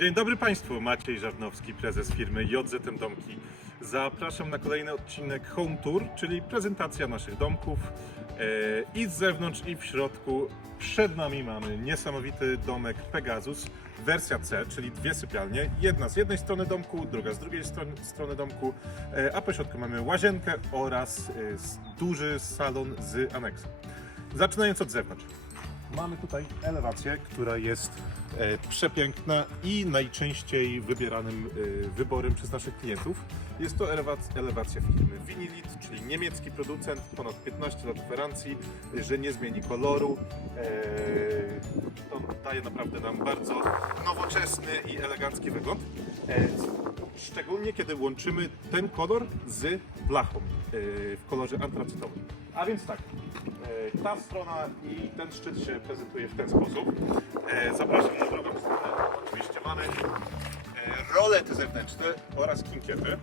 Dzień dobry Państwu, Maciej Żarnowski, prezes firmy JZM Domki. Zapraszam na kolejny odcinek Home Tour, czyli prezentacja naszych domków i z zewnątrz, i w środku. Przed nami mamy niesamowity domek Pegasus, wersja C, czyli dwie sypialnie. Jedna z jednej strony domku, druga z drugiej strony domku, a po środku mamy łazienkę oraz duży salon z aneksem. Zaczynając od zewnątrz. Mamy tutaj elewację, która jest przepiękna i najczęściej wybieranym wyborem przez naszych klientów. Jest to elewacja firmy Vinilit, czyli niemiecki producent, ponad 15 lat gwarancji, że nie zmieni koloru. To daje naprawdę nam bardzo nowoczesny i elegancki wygląd. Szczególnie kiedy łączymy ten kolor z blachą w kolorze antracytowym. A więc tak, ta strona i ten szczyt się prezentuje w ten sposób. Zapraszam na drugą stronę. Oczywiście mamy rolety zewnętrzne oraz kinkiety.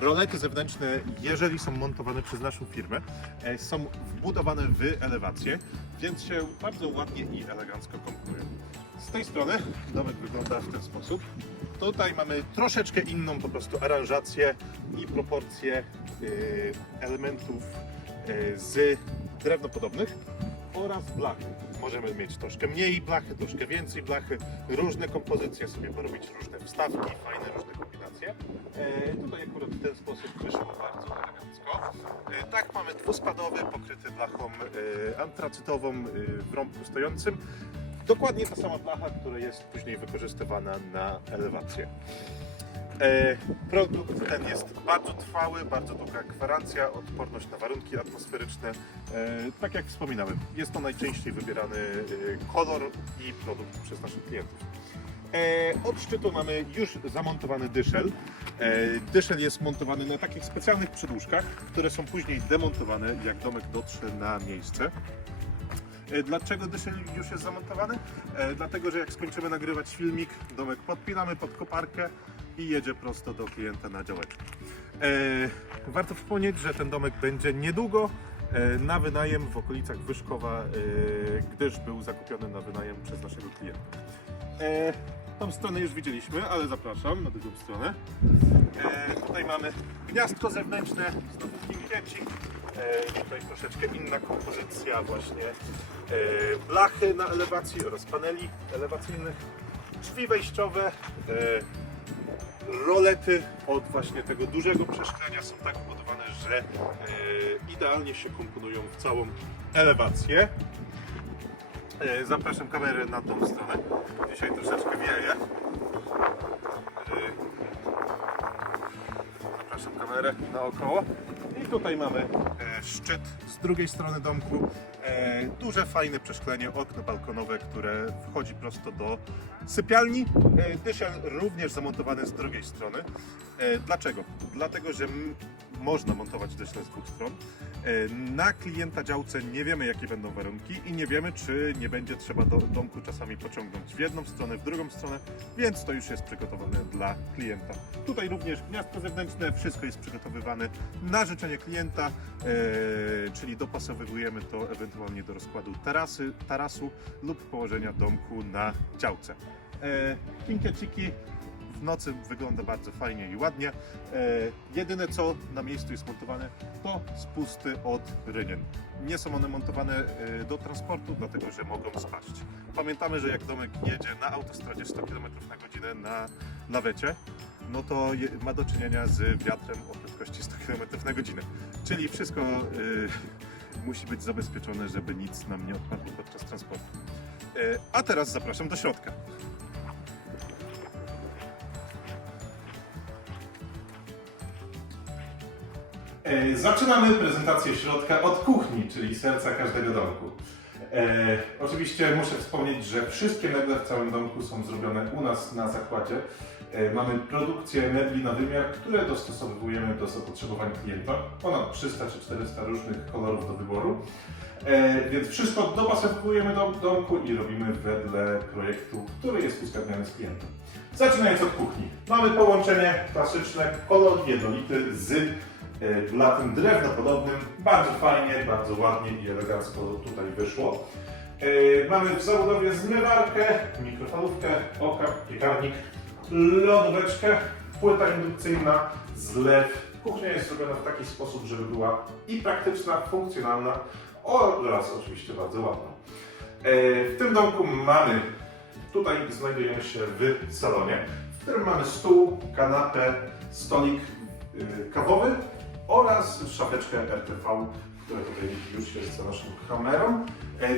Rolety zewnętrzne, jeżeli są montowane przez naszą firmę, są wbudowane w elewację, więc się bardzo ładnie i elegancko komponują. Z tej strony domek wygląda w ten sposób. Tutaj mamy troszeczkę inną po prostu aranżację i proporcje elementów z drewnopodobnych oraz blachy. Możemy mieć troszkę mniej blachy, troszkę więcej blachy, różne kompozycje sobie porobić, różne wstawki, fajne różne kombinacje. Tutaj akurat w ten sposób wyszło bardzo elegancko. Tak, mamy dwuspadowy, pokryty blachą antracytową w rąbku stojącym. Dokładnie ta sama blacha, która jest później wykorzystywana na elewację. Produkt ten jest bardzo trwały, bardzo długa gwarancja, odporność na warunki atmosferyczne. Tak jak wspominałem, jest to najczęściej wybierany kolor i produkt przez naszych klientów. Od szczytu mamy już zamontowany dyszel. Dyszel jest montowany na takich specjalnych przedłużkach, które są później demontowane, jak domek dotrze na miejsce. Dlaczego dyszel już jest zamontowany? Dlatego, że jak skończymy nagrywać filmik, domek podpinamy pod koparkę i jedzie prosto do klienta na działeczkę. Warto wspomnieć, że ten domek będzie niedługo na wynajem w okolicach Wyszkowa, gdyż był zakupiony na wynajem przez naszego klienta. Tą stronę już widzieliśmy, ale zapraszam na drugą stronę. Tutaj mamy gniazdko zewnętrzne, znowu kinkiecik. Tutaj troszeczkę inna kompozycja właśnie blachy na elewacji oraz paneli elewacyjnych. Drzwi wejściowe, rolety od właśnie tego dużego przeszklenia są tak wbudowane, że idealnie się komponują w całą elewację. Zapraszam kamerę na tą stronę. Dzisiaj troszeczkę wieje. Zapraszam kamerę naokoło. I tutaj mamy szczyt z drugiej strony domku. Duże, fajne przeszklenie, okno balkonowe, które wchodzi prosto do sypialni. Dyszel również zamontowany z drugiej strony. Dlaczego? Dlatego, że można montować dyszel z dwóch stron. Na klienta działce nie wiemy, jakie będą warunki i nie wiemy, czy nie będzie trzeba do domku czasami pociągnąć w jedną stronę, w drugą stronę, więc to już jest przygotowane dla klienta. Tutaj również gniazdko zewnętrzne, wszystko jest przygotowywane na życzenie klienta, czyli dopasowujemy to ewentualnie do rozkładu tarasu lub położenia domku na działce. Kinkieciki w nocy wygląda bardzo fajnie i ładnie. Jedyne co na miejscu jest montowane, to spusty od rynien. Nie są one montowane do transportu, dlatego że mogą spaść. Pamiętamy, że jak domek jedzie na autostradzie 100 km na godzinę na lawecie, no to ma do czynienia z wiatrem o prędkości 100 km na godzinę. Czyli wszystko musi być zabezpieczone, żeby nic nam nie odpadło podczas transportu. A teraz zapraszam do środka. Zaczynamy prezentację środka od kuchni, czyli serca każdego domku. Oczywiście muszę wspomnieć, że wszystkie meble w całym domku są zrobione u nas na zakładzie. Mamy produkcję mebli na wymiar, które dostosowujemy do zapotrzebowań klienta. Ponad 300 czy 400 różnych kolorów do wyboru. Więc wszystko dopasowujemy do domku i robimy wedle projektu, który jest uzgadniany z klientem. Zaczynając od kuchni. Mamy połączenie klasyczne, kolor jednolity z blachem drewnopodobnym. Bardzo fajnie, bardzo ładnie i elegancko tutaj wyszło. Mamy w zabudowie zmywarkę, mikrofalówkę, okap, piekarnik, lodóweczkę, płyta indukcyjna, zlew. Kuchnia jest zrobiona w taki sposób, żeby była i praktyczna, funkcjonalna oraz oczywiście bardzo ładna. W tym domku tutaj znajdujemy się w salonie, w którym mamy stół, kanapę, stolik kawowy oraz szafeczkę RTV, która tutaj już jest za naszą kamerą.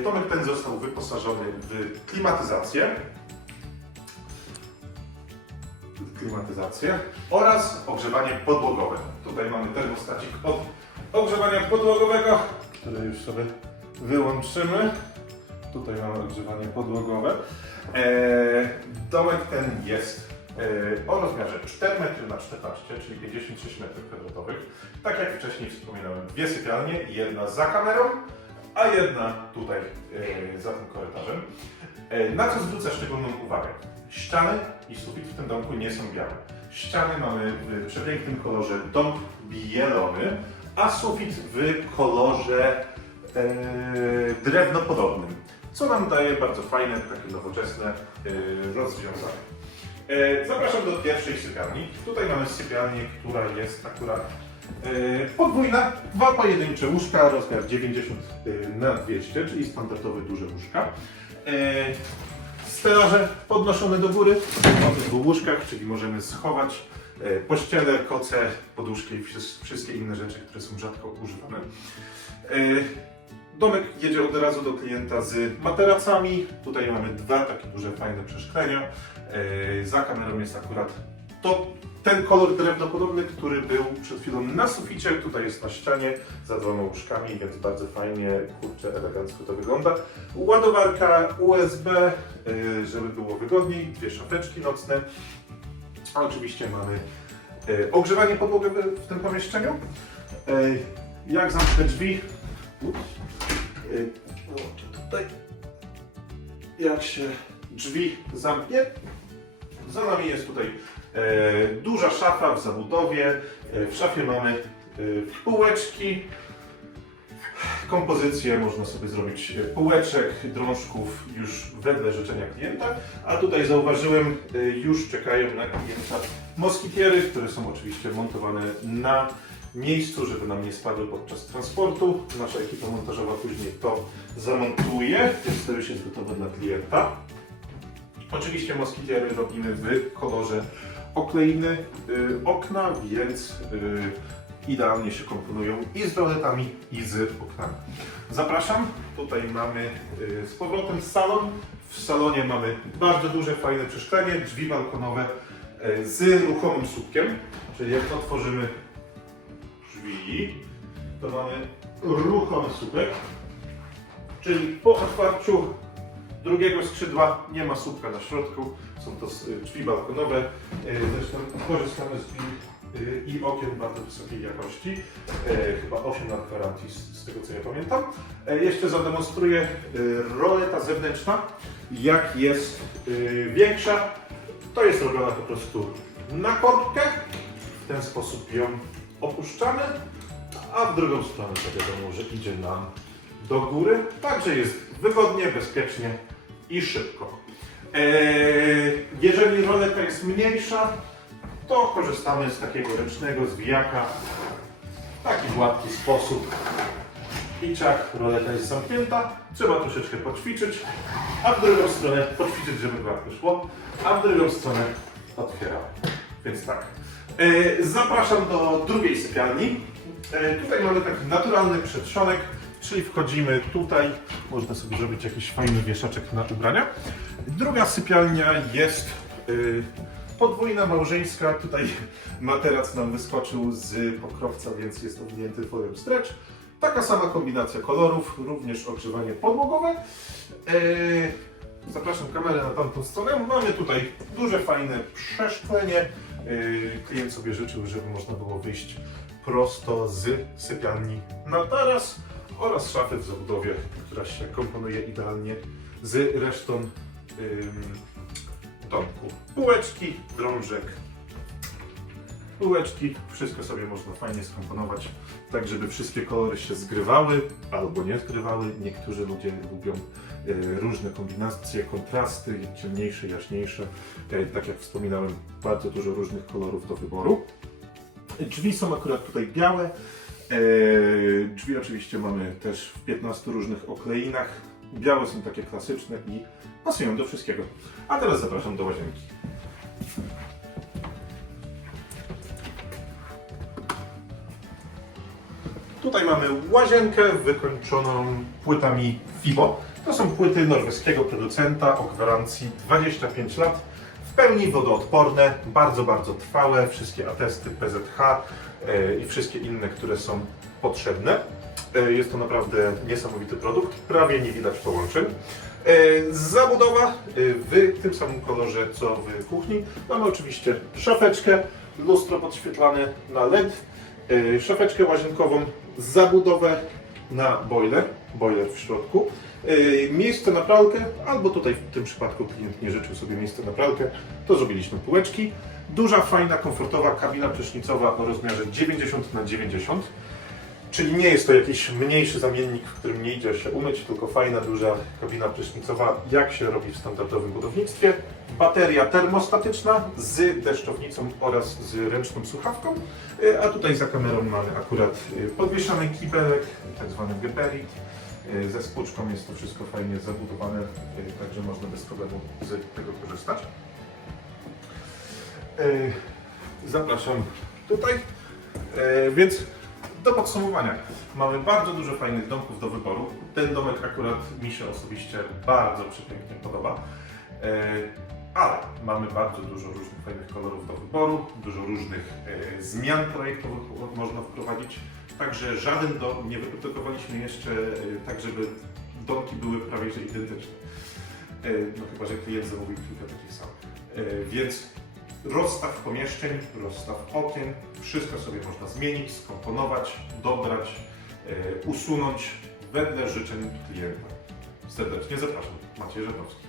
Domek ten został wyposażony w klimatyzację oraz ogrzewanie podłogowe. Tutaj mamy termostacik od ogrzewania podłogowego, które już sobie wyłączymy. Tutaj mamy ogrzewanie podłogowe. Domek ten jest o rozmiarze 4 m na 14, czyli 56 m2. Tak jak wcześniej wspominałem, dwie sypialnie, jedna za kamerą, a jedna tutaj za tym korytarzem. Na co zwrócę szczególną uwagę? Ściany i sufit w tym domku nie są białe. Ściany mamy w przepięknym kolorze dąb bielony, a sufit w kolorze drewnopodobnym, co nam daje bardzo fajne, takie nowoczesne rozwiązanie. Zapraszam do pierwszej sypialni. Tutaj mamy sypialnię, która jest akurat podwójna, dwa pojedyncze łóżka, rozmiar 90 na 200, czyli standardowe duże łóżka. Stelaże podnoszone do góry o tych dwóch łóżkach, czyli możemy schować pościele, koce, poduszki i wszystkie inne rzeczy, które są rzadko używane. Domek jedzie od razu do klienta z materacami. Tutaj mamy dwa takie duże, fajne przeszklenia. Za kamerą jest akurat ten kolor drewnopodobny, który był przed chwilą na suficie. Tutaj jest na ścianie za dwoma łóżkami, więc bardzo fajnie, kurczę, elegancko to wygląda. Ładowarka USB, żeby było wygodniej, dwie szafeczki nocne. A oczywiście mamy ogrzewanie podłogowe w tym pomieszczeniu. Jak zamknę drzwi? Tutaj. Jak się drzwi zamknie, za nami jest tutaj duża szafa w zabudowie. W szafie mamy półeczki, kompozycję, można sobie zrobić półeczek, drążków już wedle życzenia klienta. A tutaj zauważyłem, już czekają na klienta moskitiery, które są oczywiście montowane na miejscu, żeby nam nie spadły podczas transportu. Nasza ekipa montażowa później to zamontuje, więc to już jest gotowe dla klienta. Oczywiście moskitiery robimy w kolorze okleiny okna, więc idealnie się komponują i z roletami, i z oknami. Zapraszam, tutaj mamy z powrotem salon. W salonie mamy bardzo duże, fajne przeszklenie, drzwi balkonowe z ruchomym słupkiem, czyli jak otworzymy drzwi, to mamy ruchomy słupek, czyli po otwarciu drugiego skrzydła nie ma słupka na środku, są to drzwi balkonowe, zresztą korzystamy z drzwi i okien bardzo wysokiej jakości, chyba 8 lat gwarancji z tego co ja pamiętam. Jeszcze zademonstruję roleta zewnętrzna, jak jest większa, to jest robiona po prostu na korbkę, w ten sposób ją opuszczamy, a w drugą stronę to wiadomo, że idzie nam do góry, także jest wygodnie, bezpiecznie i szybko. Jeżeli roleta jest mniejsza, to korzystamy z takiego ręcznego zwijaka w taki gładki sposób. I ciach, roleta jest zamknięta, trzeba troszeczkę poćwiczyć, a w drugą stronę poćwiczyć, żeby gładko szło, a w drugą stronę otwieramy. Więc tak. Zapraszam do drugiej sypialni. Tutaj mamy taki naturalny przedsionek, czyli wchodzimy tutaj, można sobie zrobić jakiś fajny wieszaczek na ubrania. Druga sypialnia jest podwójna, małżeńska. Tutaj materac nam wyskoczył z pokrowca, więc jest owinięty foliem stretch. Taka sama kombinacja kolorów, również ogrzewanie podłogowe. Zapraszam kamerę na tamtą stronę. Mamy tutaj duże, fajne przeszklenie. Klient sobie życzył, żeby można było wyjść prosto z sypialni na taras oraz szafy w zabudowie, która się komponuje idealnie z resztą domku. Półeczki, drążek, Półeczki, wszystko sobie można fajnie skomponować, tak żeby wszystkie kolory się zgrywały albo nie zgrywały. Niektórzy ludzie lubią różne kombinacje, kontrasty, ciemniejsze, jaśniejsze. Tak jak wspominałem, bardzo dużo różnych kolorów do wyboru. Drzwi są akurat tutaj białe. Drzwi oczywiście mamy też w 15 różnych okleinach. Białe są takie klasyczne i pasują do wszystkiego. A teraz zapraszam do łazienki. Tutaj mamy łazienkę wykończoną płytami FIBO. To są płyty norweskiego producenta o gwarancji 25 lat. W pełni wodoodporne, bardzo, bardzo trwałe. Wszystkie atesty PZH i wszystkie inne, które są potrzebne. Jest to naprawdę niesamowity produkt. Prawie nie widać połączeń. Zabudowa w tym samym kolorze co w kuchni. Mamy oczywiście szafeczkę, lustro podświetlane na LED, szafeczkę łazienkową, zabudowę na boiler w środku, miejsce na pralkę, albo tutaj w tym przypadku klient nie życzył sobie miejsca na pralkę, to zrobiliśmy półeczki. Duża, fajna, komfortowa kabina prysznicowa o rozmiarze 90×90, czyli nie jest to jakiś mniejszy zamiennik, w którym nie idzie się umyć, tylko fajna, duża kabina prysznicowa, jak się robi w standardowym budownictwie. Bateria termostatyczna z deszczownicą oraz z ręczną słuchawką, a tutaj za kamerą mamy akurat podwieszany kibelek, tak zwany geberit. Ze spłuczką jest to wszystko fajnie zabudowane, także można bez problemu z tego korzystać. Zapraszam tutaj. Więc do podsumowania. Mamy bardzo dużo fajnych domków do wyboru. Ten domek akurat mi się osobiście bardzo przepięknie podoba. Ale mamy bardzo dużo różnych fajnych kolorów do wyboru, dużo różnych zmian projektowych można wprowadzić. Także żaden dom nie wyprodukowaliśmy jeszcze tak, żeby domki były prawie że identyczne. No chyba, że klient zamówił kilka takich samych. Więc rozstaw pomieszczeń, rozstaw okien, wszystko sobie można zmienić, skomponować, dobrać, usunąć wedle życzeń klienta. Serdecznie zapraszam. Maciej Żebrowski.